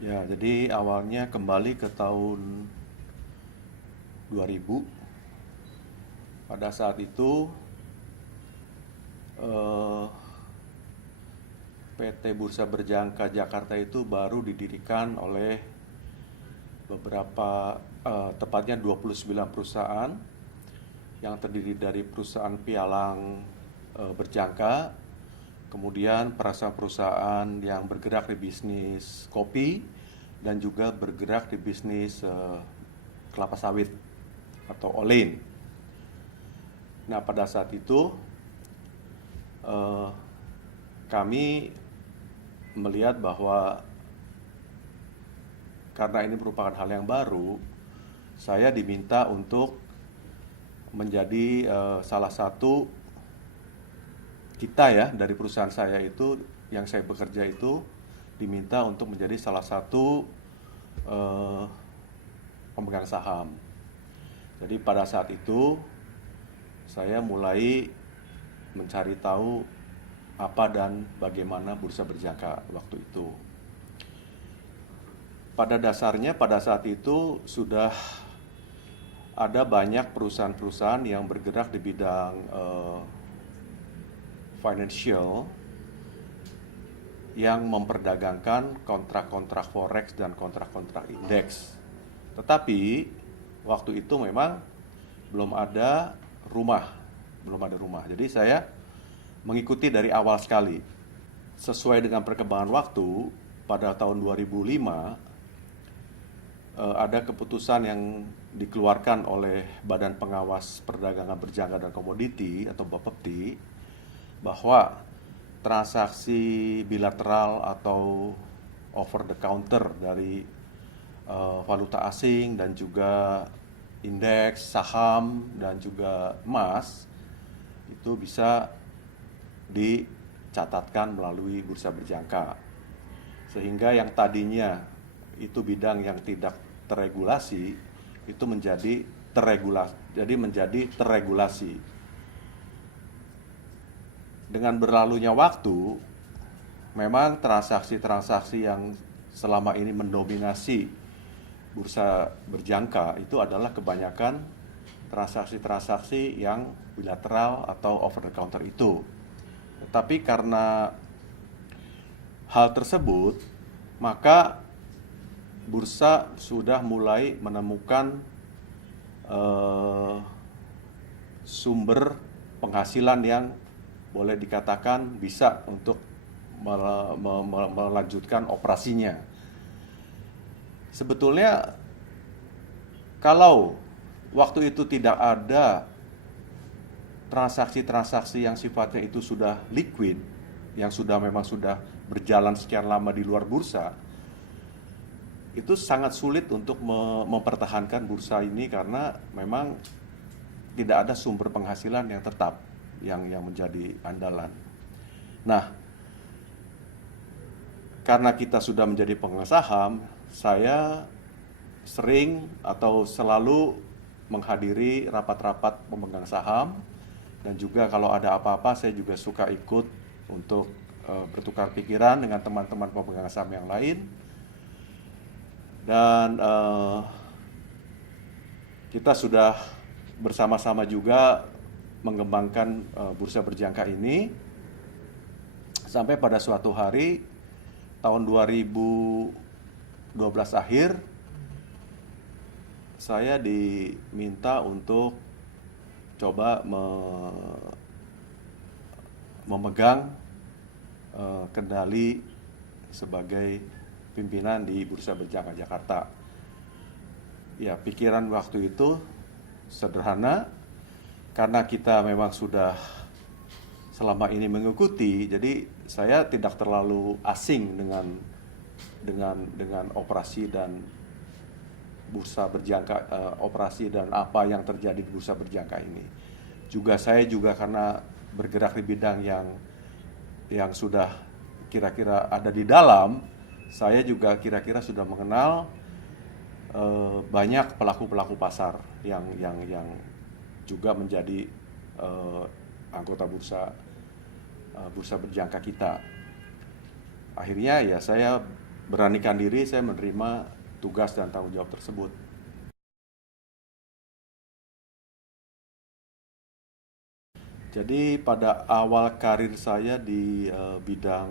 Ya, jadi awalnya kembali ke tahun 2000. Pada saat itu eh, PT Bursa Berjangka Jakarta itu baru didirikan oleh tepatnya 29 perusahaan yang terdiri dari perusahaan pialang berjangka, kemudian perusahaan yang bergerak di bisnis kopi dan juga bergerak di bisnis kelapa sawit atau olein. Nah, pada saat itu eh, kami melihat bahwa karena ini merupakan hal yang baru, saya diminta untuk menjadi salah satu kita ya dari perusahaan saya itu yang saya bekerja itu diminta untuk menjadi salah satu eh, pemegang saham. Jadi pada saat itu saya mulai mencari tahu apa dan bagaimana bursa berjangka waktu itu. Pada dasarnya pada saat itu sudah ada banyak perusahaan-perusahaan yang bergerak di bidang financial yang memperdagangkan kontrak-kontrak forex dan kontrak-kontrak indeks. Tetapi waktu itu memang belum ada rumah, belum ada rumah. Jadi saya mengikuti dari awal sekali. Sesuai dengan perkembangan waktu, pada tahun 2005 ada keputusan yang dikeluarkan oleh Badan Pengawas Perdagangan Berjangka dan Komoditi atau Bapepti bahwa transaksi bilateral atau over the counter dari valuta asing dan juga indeks saham dan juga emas itu bisa dicatatkan melalui bursa berjangka, sehingga yang tadinya itu bidang yang tidak terregulasi itu menjadi terregulasi. Dengan berlalunya waktu, memang transaksi-transaksi yang selama ini mendominasi bursa berjangka itu adalah kebanyakan transaksi-transaksi yang bilateral atau over the counter itu. Tetapi karena hal tersebut, maka bursa sudah mulai menemukan eh, sumber penghasilan yang boleh dikatakan bisa untuk melanjutkan operasinya. Sebetulnya kalau waktu itu tidak ada transaksi-transaksi yang sifatnya itu sudah liquid, yang memang sudah berjalan sekian lama di luar bursa, itu sangat sulit untuk mempertahankan bursa ini karena memang tidak ada sumber penghasilan yang tetap yang menjadi andalan. Nah, karena kita sudah menjadi pemegang saham, saya sering atau selalu menghadiri rapat-rapat pemegang saham, dan juga kalau ada apa-apa saya juga suka ikut untuk bertukar pikiran dengan teman-teman pemegang saham yang lain. Dan kita sudah bersama-sama juga mengembangkan bursa berjangka ini sampai pada suatu hari tahun 2012 akhir saya diminta untuk coba memegang kendali sebagai pimpinan di Bursa Berjangka Jakarta. Ya, pikiran waktu itu sederhana, karena kita memang sudah selama ini mengikuti, jadi saya tidak terlalu asing dengan operasi dan bursa berjangka, operasi dan apa yang terjadi di bursa berjangka ini. Saya juga karena bergerak di bidang yang sudah kira-kira ada di dalam, saya juga kira-kira sudah mengenal banyak pelaku-pelaku pasar yang juga menjadi anggota bursa berjangka kita. Akhirnya ya saya beranikan diri saya menerima tugas dan tanggung jawab tersebut. Jadi pada awal karir saya di bidang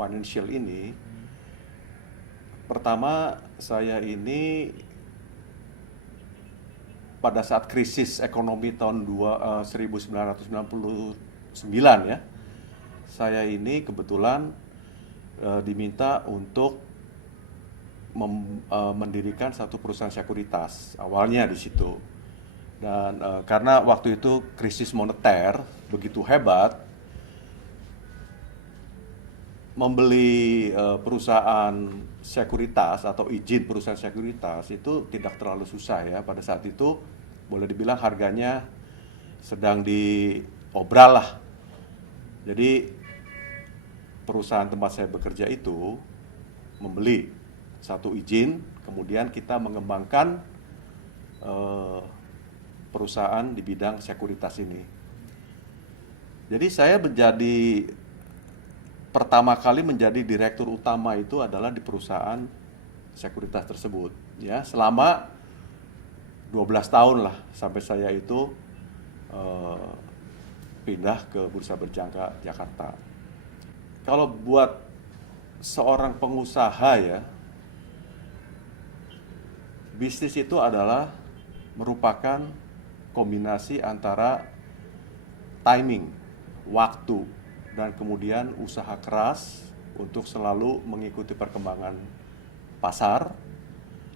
financial ini, pertama saya ini pada saat krisis ekonomi tahun 1999 ya, saya ini kebetulan diminta untuk mendirikan satu perusahaan sekuritas. Awalnya di situ. Dan karena waktu itu krisis moneter begitu hebat, membeli perusahaan sekuritas atau izin perusahaan sekuritas itu tidak terlalu susah ya. Pada saat itu boleh dibilang harganya sedang diobral lah. Jadi perusahaan tempat saya bekerja itu membeli satu izin, kemudian kita mengembangkan perusahaan di bidang sekuritas ini. Jadi saya pertama kali menjadi direktur utama itu adalah di perusahaan sekuritas tersebut ya, selama 12 tahun lah sampai saya itu pindah ke Bursa Berjangka Jakarta. Kalau buat seorang pengusaha ya, bisnis itu adalah merupakan kombinasi antara timing, waktu, dan kemudian usaha keras untuk selalu mengikuti perkembangan pasar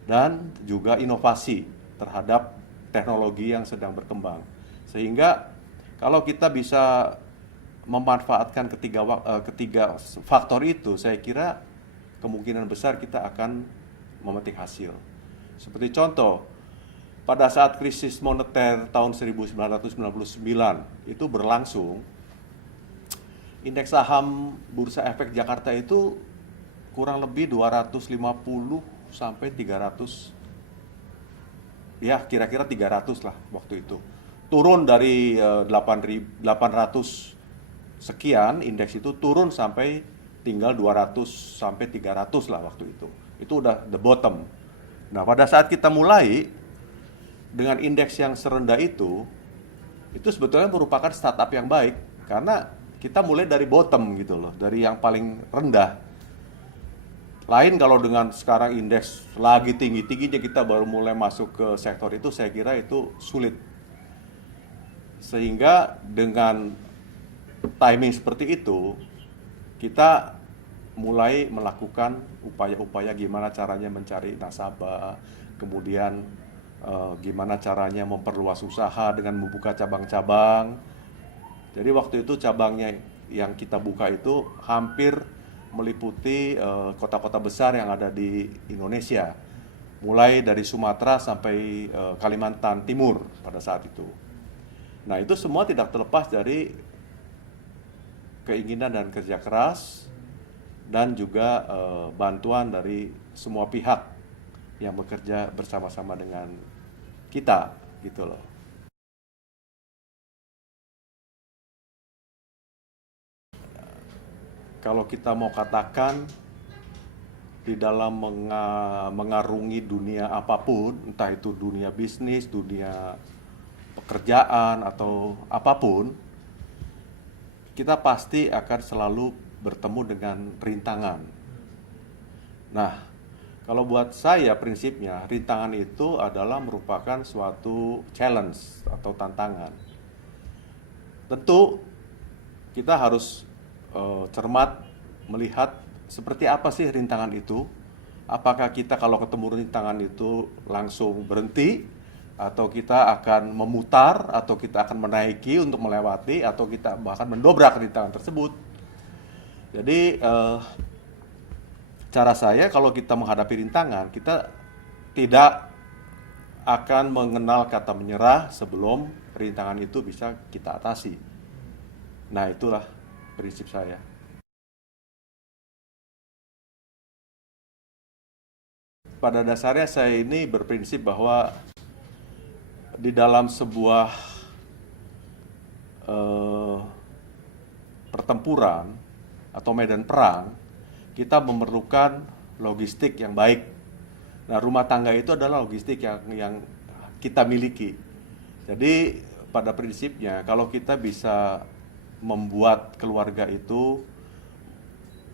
dan juga inovasi terhadap teknologi yang sedang berkembang. Sehingga kalau kita bisa memanfaatkan ketiga faktor itu, saya kira kemungkinan besar kita akan memetik hasil. Seperti contoh, pada saat krisis moneter tahun 1999 itu berlangsung, indeks saham Bursa Efek Jakarta itu kurang lebih 250 sampai 300, ya kira-kira 300 lah waktu itu. Turun dari 800 sekian, indeks itu turun sampai tinggal 200 sampai 300 lah waktu itu. Itu udah the bottom. Nah, pada saat kita mulai dengan indeks yang serendah itu sebetulnya merupakan startup yang baik karena kita mulai dari bottom gitu loh, dari yang paling rendah. Lain kalau dengan sekarang indeks lagi tinggi-tingginya kita baru mulai masuk ke sektor itu, saya kira itu sulit. Sehingga dengan timing seperti itu, kita mulai melakukan upaya-upaya gimana caranya mencari nasabah, kemudian gimana caranya memperluas usaha dengan membuka cabang-cabang. Jadi waktu itu cabangnya yang kita buka itu hampir meliputi kota-kota besar yang ada di Indonesia, mulai dari Sumatera sampai Kalimantan Timur pada saat itu. Nah, itu semua tidak terlepas dari keinginan dan kerja keras dan juga bantuan dari semua pihak yang bekerja bersama-sama dengan kita gitu loh. Kalau kita mau katakan di dalam mengarungi dunia apapun, entah itu dunia bisnis, dunia pekerjaan atau apapun, kita pasti akan selalu bertemu dengan rintangan. Nah, kalau buat saya prinsipnya, rintangan itu adalah merupakan suatu challenge atau tantangan. Tentu kita harus cermat melihat seperti apa sih rintangan itu. Apakah kita kalau ketemu rintangan itu langsung berhenti, atau kita akan memutar, atau kita akan menaiki untuk melewati, atau kita bahkan mendobrak rintangan tersebut. Jadi cara saya kalau kita menghadapi rintangan, kita tidak akan mengenal kata menyerah sebelum rintangan itu bisa kita atasi. Nah, itulah prinsip saya. Pada dasarnya saya ini berprinsip bahwa di dalam sebuah pertempuran atau medan perang, kita memerlukan logistik yang baik. Nah, rumah tangga itu adalah logistik yang kita miliki. Jadi pada prinsipnya kalau kita bisa membuat keluarga itu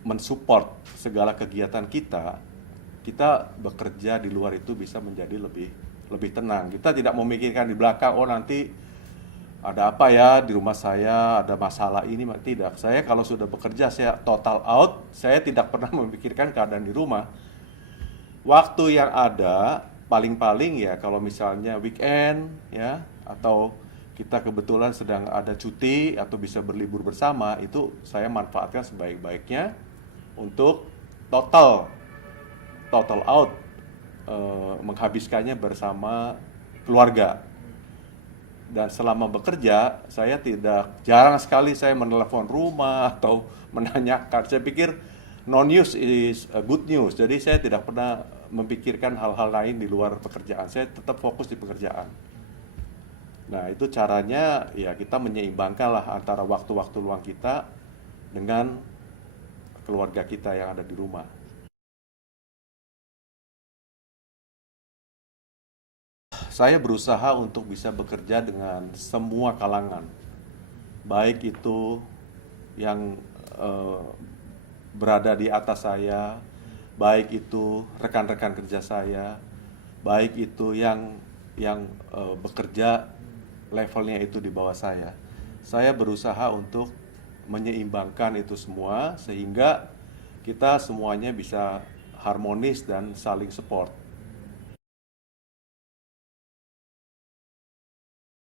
mensupport segala kegiatan kita, kita bekerja di luar itu bisa menjadi lebih tenang. Kita tidak memikirkan di belakang, oh nanti ada apa ya di rumah saya, ada masalah ini, tidak. Saya kalau sudah bekerja, saya total out, saya tidak pernah memikirkan keadaan di rumah. Waktu yang ada, paling-paling ya kalau misalnya weekend ya, atau kita kebetulan sedang ada cuti atau bisa berlibur bersama, itu saya manfaatkan sebaik-baiknya untuk total out, menghabiskannya bersama keluarga. Dan selama bekerja, saya jarang sekali saya menelepon rumah atau menanyakan. Saya pikir no news is a good news. Jadi saya tidak pernah memikirkan hal-hal lain di luar pekerjaan. Saya tetap fokus di pekerjaan. Nah, itu caranya ya kita menyeimbangkan lah antara waktu-waktu luang kita dengan keluarga kita yang ada di rumah. Saya berusaha untuk bisa bekerja dengan semua kalangan, baik itu yang berada di atas saya, baik itu rekan-rekan kerja saya, baik itu yang bekerja levelnya itu di bawah saya. Saya berusaha untuk menyeimbangkan itu semua sehingga kita semuanya bisa harmonis dan saling support.